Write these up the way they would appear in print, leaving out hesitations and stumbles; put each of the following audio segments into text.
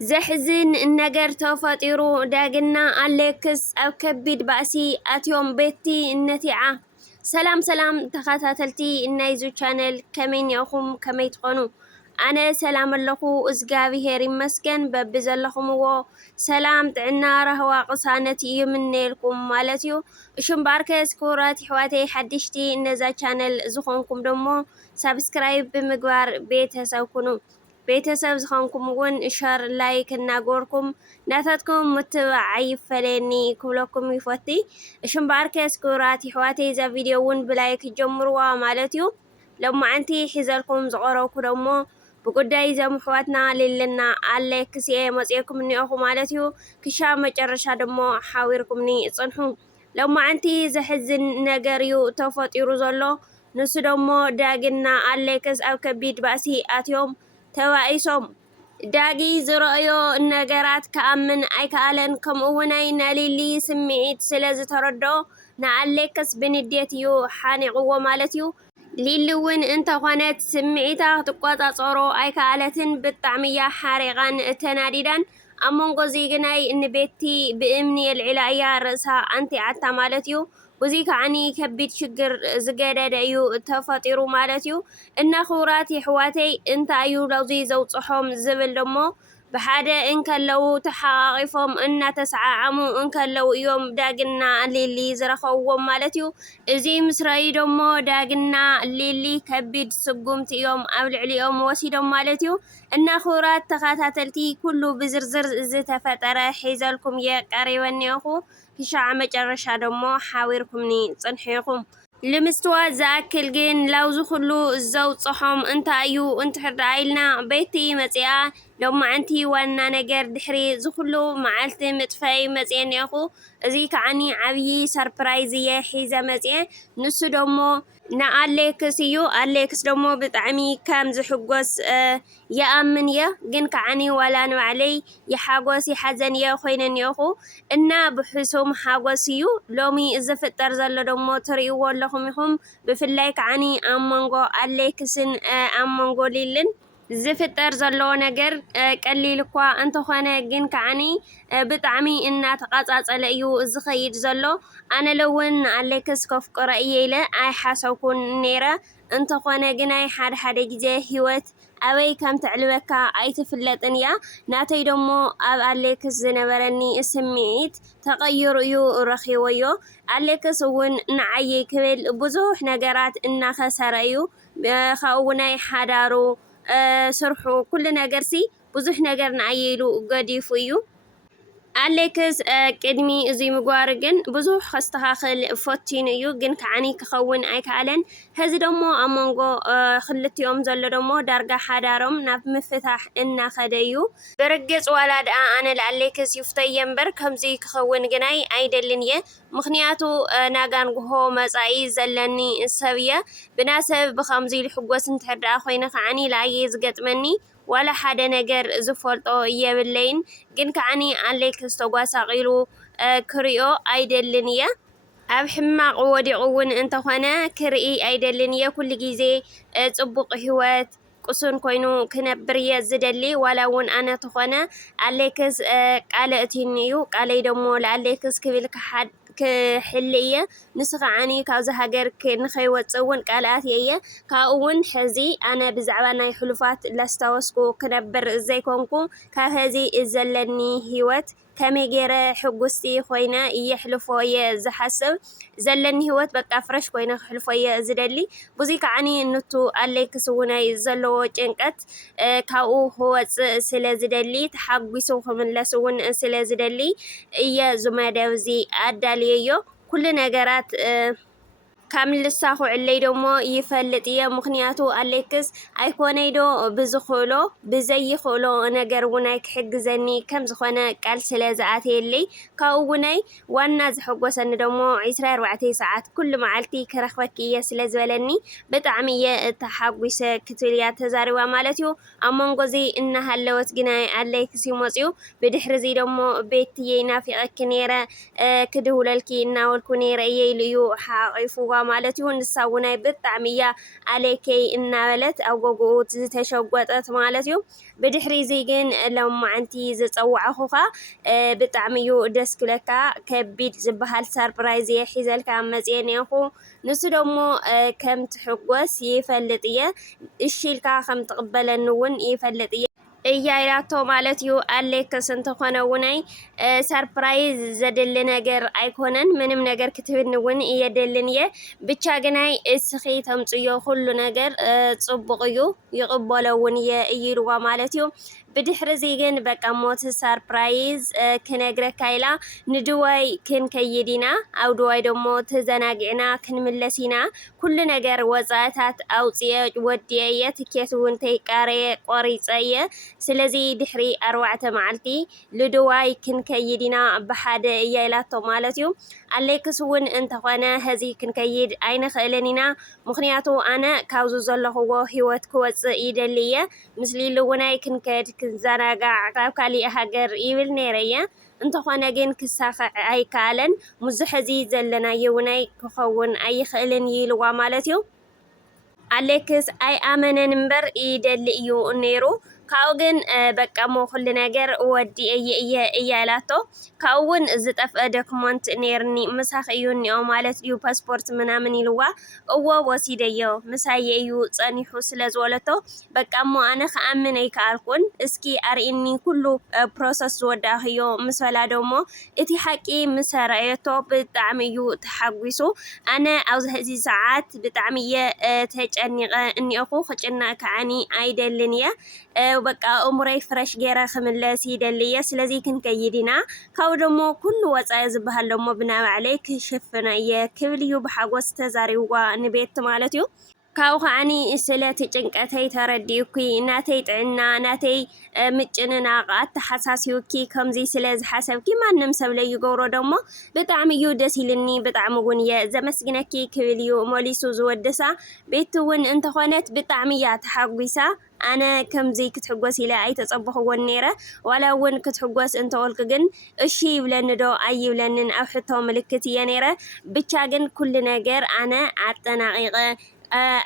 زحزن النجر تفاطيرو داقنا أليكس أو كبيد بأسي أتيوم بيتي النتيعة. سلام تخاتلتي النايزو channel كمين يأخم كمي تقنو أنا سلام اللخو أزقابي هيري مسكن ببزل لخم و سلام تعنا رهوا قصانتي يمني لكم مالتيو إشم باركة سكورات حواتي حدشتي النزا channel زخونكم دمو سابسكرايب بمقوار بيت هساوكنو ቤተሰብ ዝኸንኩም እውን ሸር ላይክ እናጎርኩም ናታትኩም ምትባዕ ኣይፈለኒ ክብለኩም ይፈቲ እሽምባር ከስኩራት ይሕዋተይ ዛ ቪድዮ እውን ብላይክ ጀምርዋ ማለት እዩ ሎማዓንቲ ሒዘልኩም ዝቐረብኩ ደሞ ብጉዳይ ዞም ኣሕዋትና ሌለና ኣሌክስ እየ መፂአኩም እኒአኹ ማለት እዩ ክሻብ መጨረሻ ደሞ ሓቢርኩምኒ ፅንሑ ሎማዓንቲ ዘሕዝን ነገር እዩ ተፈጢሩ ዘሎ ንሱ ደሞ ዳግና ኣሌክስ ኣብ ከቢድ ባእሲ ኣትዮም ተባኢሶም ዳጊ ዝረአዮ ነገራት ከኣምን ኣይከኣለን ከምኡውናይ ናሊሊ ስምዒት ስለ ዝተረድኦ ንኣሌክስ ብንዴት እዩ ሓኒቕዎ ማለት እዩ ሊሊ እውን እንተኾነት ስምዒታ ክትቆፃፀሮ ኣይከኣለትን ብጣዕሚ እያ ሓሪቓን ተናዲዳን ኣብ መንጎ ዚግናይ ንቤቲ ብእምኒ የልዒላ እያ ርእሳ ኣንቲዓታ ማለት እዩ ብዙ ከዓኒ ከቢድ ሽግር ዝገደደ እዩ ተፈጢሩ ማለት እዩ እና ክቡራት ይሕዋተይ እንታይ እዩ ለውዚ ዘውፅሖም ዝብል ደሞ ብሓደ እንከለው ተሓቃቂፎም እናተሰዓዓሙ እንከለው እዮም ዳግና ሊሊ ዝረኸብዎም ማለት እዩ እዚ ምስ ረኣዩ ደሞ ዳግና ሊሊ ከቢድ ስጉምቲ እዮም ኣብ ልዕሊኦም ወሲዶም ማለት እዩ እና ክቡራት ተኸታተልቲ ኩሉ ብዝርዝር ዝተፈጠረ ሒዘልኩም እየ ቀሪበኒኹ ክሻዕ መጨረሻ ደሞ ሓቢርኩምኒ ፅንሒኹም ልምስትዋ ዝኣክል ግን ላውዚ ኩሉ ዘውፅሖም እንታይ እዩ እንትሕዳ ኢልና ቤቲ መፅኣ ሎማዓንቲ ዋና ነገር ድሕሪ ዝኩሉ መዓልቲ ምጥፋይ መፅአ እኒአኹ እዚ ከዓኒ ዓብዪ ሰርፕራይዝ እየ ሒዘ መፅአ ንሱ ደሞ ንኣሌክስ እዩ ኣሌክስ ደሞ ብጣዕሚ ከም ዝሕጎስ ይኣምን እየ ግን ከዓኒ ዋላ ንባዕለይ ይሓጎስ ይሓዘን እየ ኮይነ እኒአኹ እና ብሕሱም ሓጎስ እዩ ሎሚ ዝፍጠር ዘሎ ደሞ ትርእይዎ ኣለኹም ኢኹም ብፍላይ ከዓኒ ኣብ መንጎ ኣሌክስን ኣብ መንጎ ሊልን ዝፍጠር ዘሎ ነገር ቀሊል እኳ እንተኾነ ግን ከዓኒ ብጣዕሚ እናተቃፃፀለ እዩ ዝኸይድ ዘሎ ኣነ ለውን ኣሌክስ ከፍቅሮ እየ ኢለ ኣይሓሰብኩን ነይረ እንተኾነ ግን ኣይ ሓደ ግዜ ሂወት ኣበይ ከም ትዕልበካ ኣይትፍለጥን እያ ናተይ ደሞ ኣብ ኣሌክስ ዝነበረኒ ስምዒት ተቐይሩ እዩ ረኺቦዮ ኣሌክስ እውን ንዓየይ ክብል ብዙሕ ነገራት እናኸሰረ እዩ ካብኡ ናይ ሓዳሩ ስርሑ ኩሉ ነገርሲ ብዙሕ ነገር ንዓየይሉ ገዲፉ እዩ ኣሌክስ ቅድሚ እዚ ምግባር ግን ብዙሕ ከስተኻኽል ፈቲኑ እዩ ግን ከዓኒ ክኸውን ኣይከኣለን ሕዚ ደሞ ኣብ መንጎ ክልቲኦም ዘሎ ደሞ ዳርጋ ሓዳሮም ናብ ምፍታሕ እናኸደ እዩ ብርግፅ ዋላ ድኣ ኣነ ንኣሌክስ ይፍተየ እምበር ከምዚ ክኸውን ግናይ ኣይደልን እየ ምክንያቱ ናጋንግሆ መፃኢ ዘለኒ ሰብ እየ ብናሰብ ብከምዚ ልሕጎስ እንትሕዳ ኮይነ ከዓኒ ለኣየ ዝገጥመኒ ዋላ ሓደ ነገር ዝፈልጦ የብለይን ግን ከዓኒ ኣሌክስ ተጓሳቂሉ ክሪኦ ኣይደልን እየ ኣብ ሕማቅ ወዲቑ እውን እንተኾነ ክርኢ ኣይደልን እየ ኩሉ ግዜ ፅቡቅ ሂወት ቁሱን ኮይኑ ክነብር እየ ዝደሊ ዋላ እውን ኣነ ተኾነ ኣሌክስ ቃልእቲኒ እዩ ቃለይ ደሞ ንኣሌክስ ክብል ክሕሊ እየ ንሱ ከዓኒ ካብዚ ሃገር ንኸይወፅእ እውን ቃልኣት እየ ካብኡ እውን ሕዚ ኣነ ብዛዕባ ናይ ሕሉፋት ላስታወስኩ ክነብር ዘይኮንኩ ካብ ሕዚ ዘለኒ ሂወት ከመይ ገይረ ሕጉስቲ ኮይነ የሕልፎ እየ ዝሓስብ ዘለኒ ሂወት በቃ ፍረሽ ኮይነ ክሕልፎ እየ ዝደሊ ብዙይ ከዓኒ ንቱ ኣሌክስ እውነይ ዘለዎ ጭንቀት ካብኡ ክወፅእ ስለ ዝደሊ ተሓጒሱ ክምለስ እውን ስለ ዝደሊ እየ ዝመደብ እዚ ኣዳልየዮ ኩሉ ነገራት ካብ ልሳኹ ዕለይ ደሞ ይፈልጥ እየ ምክንያቱ ኣሌክስ ኣይኮነይዶ ብዝኽእሎ ብዘይኽእሎ ነገር ውናይ ክሕግዘኒ ከም ዝኾነ ቃል ስለ ዝኣተየለይ ካብኡ ውናይ ዋና ዝሕጎሰኒ ደሞ 24 ሰዓት ኩሉ መዓልቲ ክረኽበኪ እየ ስለ ዝበለኒ ብጣዕሚ እየ ተሓጒሰ ክትብል እያ ተዛሪባ ማለት እዩ ኣብ መንጎ እዚ እናሃለወት ግናይ ኣሌክስ ይመፅዩ ብድሕሪ እዚ ደሞ ቤትየ ናፊቐኪ ነይረ ክድውለልኪ እናበልኩ ነይረ እየ ኢሉ እዩ ሓቂፉዋ مالتيو نساوناي بطعمية عليكي النابلت أو جوجوت تشوقت مالتيو بدحري زيجن لما عنتي زتصوع أخوها بطعميو دسكلكا كبيد زبهال سربرايز يحيزلك عمزيني أخو نسو دمو كم تحقوس يفلطيه الشيلكا خم تقبل النون يفلطيه እያይላቶ ማለትዩ አሌክስ እንተኾነ ውናይ ሰርፕራይዝ ዘደል ነገር አይኮነን ምንም ነገር ክትብንውን እየደልን ብቻ ግናይ እስኺ ተምጽዮ ሁሉ ነገር ጽቡቅዩ ይቅበለውን እይልዋ ማለትዩ بدحر زيجن بقى موت سربرايز كنجركايلا ندواي كن كيدينا أو دواي دمو تزناقعنا كن ملسينا كل نجر وزاتات أو زياد ودياية تكيسون تيكاري قريصية سلزي دحري أروعة معلتي لدواي كن كيدينا بحاد إيالاتو مالتيو عليكسون انت خوانا هزي كن كيد أين خيلنينا مخنياتو أنا كاوزو زلخو هيوت كوز إيدالية مثلي لوناي كن كيد زناقع كالي هاجر إيبل نيريا انت خوانا جين كساخ أي كالن مزحزي زلنا يوناي كخون أي خيلن يلوا مالتيو عليكس أي آمن نمبر إيداليو نيرو كاوغن بقى مو كل نجر ودي ايالاتو كاون زطف دوكمنت نيرني مساخيون او مالت يو باسبورت منامن يلوا او وسيديو مساييو صنيحو سلازولتو بقى مو انا خامن اي كالكون اسكي اريني كله بروسس وداهيو مسلا دومو اتي حقي مسرايتو بتعميو تحغيسو انا اوز هذه ساعات بتعميه تهجني اني اخو خجنا كاني ايدلنيا وبقى أمري فرش جيرا خملاسي دلية سلازي كن كيدينا كودمو كل وصايا زبهالو بنا عليك شفنا يا كبليو بحاجوس تزاري ونبيت مالتيو كاو خاني سلاتي ጭንቀተይ ተረዲኩ ናተይ ጥዕና ናተይ ምጭንና ቃት ተሐሳሲውኪ ከምዚ ስለዚ ሐሰብኪ ማንም ሰብ ላይ ይገብሮ ደሞ በጣም እዩ ደስ ይልኒ በጣም ጉን የዘመስግነኪ ክብልዩ ሞሊሱ ዝወደሳ ቤትውን እንተኾነት በጣም ያ ተሐጉሳ አነ ከምዚ ክትሕጎስ ኢለ አይተጸበኽዎን ነይረ ዋላውን ክትሕጎስ እንተወልክ ግን እሺ ይብለንዶ አይብለንን ኣብ ሕቶ ምልክት እየ ነይረ ብቻ ግን ኩል ነገር አነ አጠናቂቀ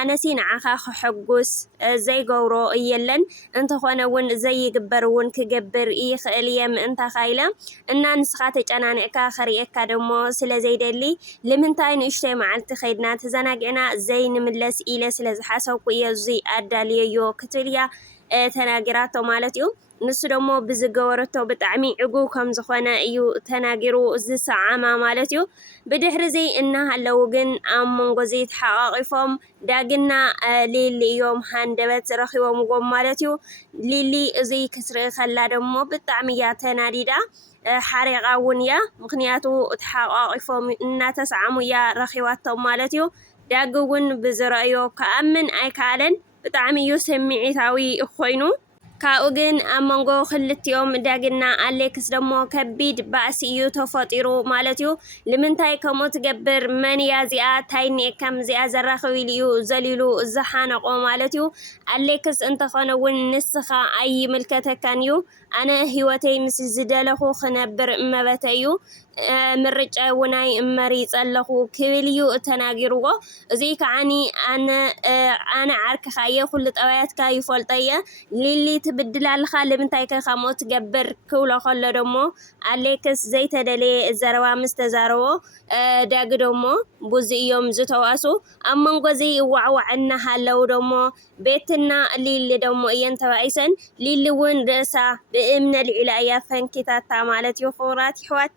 أنا سين عخا خحجوس زي جورو يلن أنت خونون زي جبرون كجبر خاليم أنت خايلة إن نسخاتك أنا نكا خريك كدمو سلا زي دلي لمن تاين اجتماع التخيدنا تزناقنا زي نملس إلى سلا زحاسو كويا زي أدالي يو كتليا تناقراتو مالتيو نسو دمو بزقورتو بتعمي عقو كم زخوانا ايو تناقرو زي ساعة مالتيو بدحر زي انها اللوغن امونغو زي تحقاقفهم داقنا ليلي يوم هاندبت رخيوم قوم مالتيو ليلي زي كسري خلا دمو بتعميا تناديدا حريقا ونيا مخنياتو تحقاقفهم انا تسعمو يا رخيواتو مالتيو داقون بزرأيو كأمن اي كالن بتعميو سميعيتاوي اخوينو كاوغن امونغو خلتيوم داغنا اليكس دمو كبيد باسيو تفطيرو مالتيو لمنتاي كمو تجبر من يازيا تايني كم زيا زراخويليو زليلو زحانقو مالتيو اليكس انت خنون نسخه اي ملكته كانيو انا هيوتي مس زدلخو خنبر مبتيو مرጫ ወናይ እመሪ ጸለኹ ክብልዩ ተናጊርዎ እዚ ከዓኒ ኣነ ዓርክኻየ ኩሉ ጠባያትካ ይፈልጠየ ሊሊ ትብድላልኻ ለምንታይ ከሞት ገበር ክውሎ ከሎ ደሞ አሌክስ ዘይተደለየ ዘረባ ምስተዛረቦ ዳግ ደሞ ቡዝ እዮም ዝተዋሱ ኣብ መንጎ ዘይ ዋዕዋዕና ሃለው ደሞ ቤትና ሊሊ ደሞ እየን ተባይሰን ሊሊ ውን ርእሳ ብእምነ ልዕላ እያ ፈንኪታታ ማለት ይኹራት ይሕዋት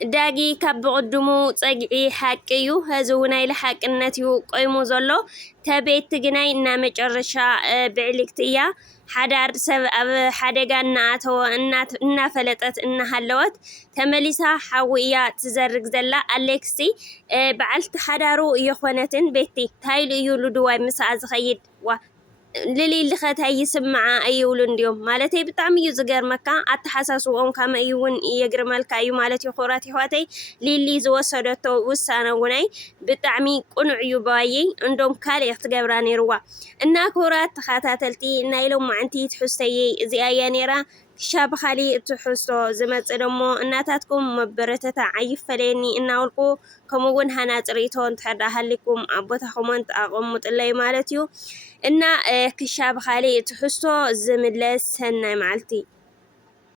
داقي كاب قدمو صقعي حقيو هزو ناي لحقنتيو قيمو زلو تبيت جناي نامجرشا بعلكتيا حدار سب اب حدغانا اتو ان فلطت ان حلوت تمليسا حويا تزرق زلا اليكسي بعلت حدارو يخونتن بيتي تايلو يولو دواي مسا زخيد و للي اللي خاتها يسمع أيولن اليوم مالتي بتعمي يزجر مكان أتحسسوا كما يون يجرم الكايو مالتي خوراتي خواتي للي زوصلته وسانا وناي بتعمي قنع يبايي عندهم كاري اختجبراني روا إنها كورات خاتاتلتي نايلو معنتي تحسي زي أيانيرا ክሻ بخالي تحسو زمت دمو እናታትኩም መበረተታ አይፈለኒ እናውልቁ ከመውን ሃናጽ ሪቶን ተዳሃልኩም አቦታ ኮመንት አቆሙጥለይ ማለት እዩ እና ክሻ بخالي تحسو ዝምለስ ሰናይ ማልቲ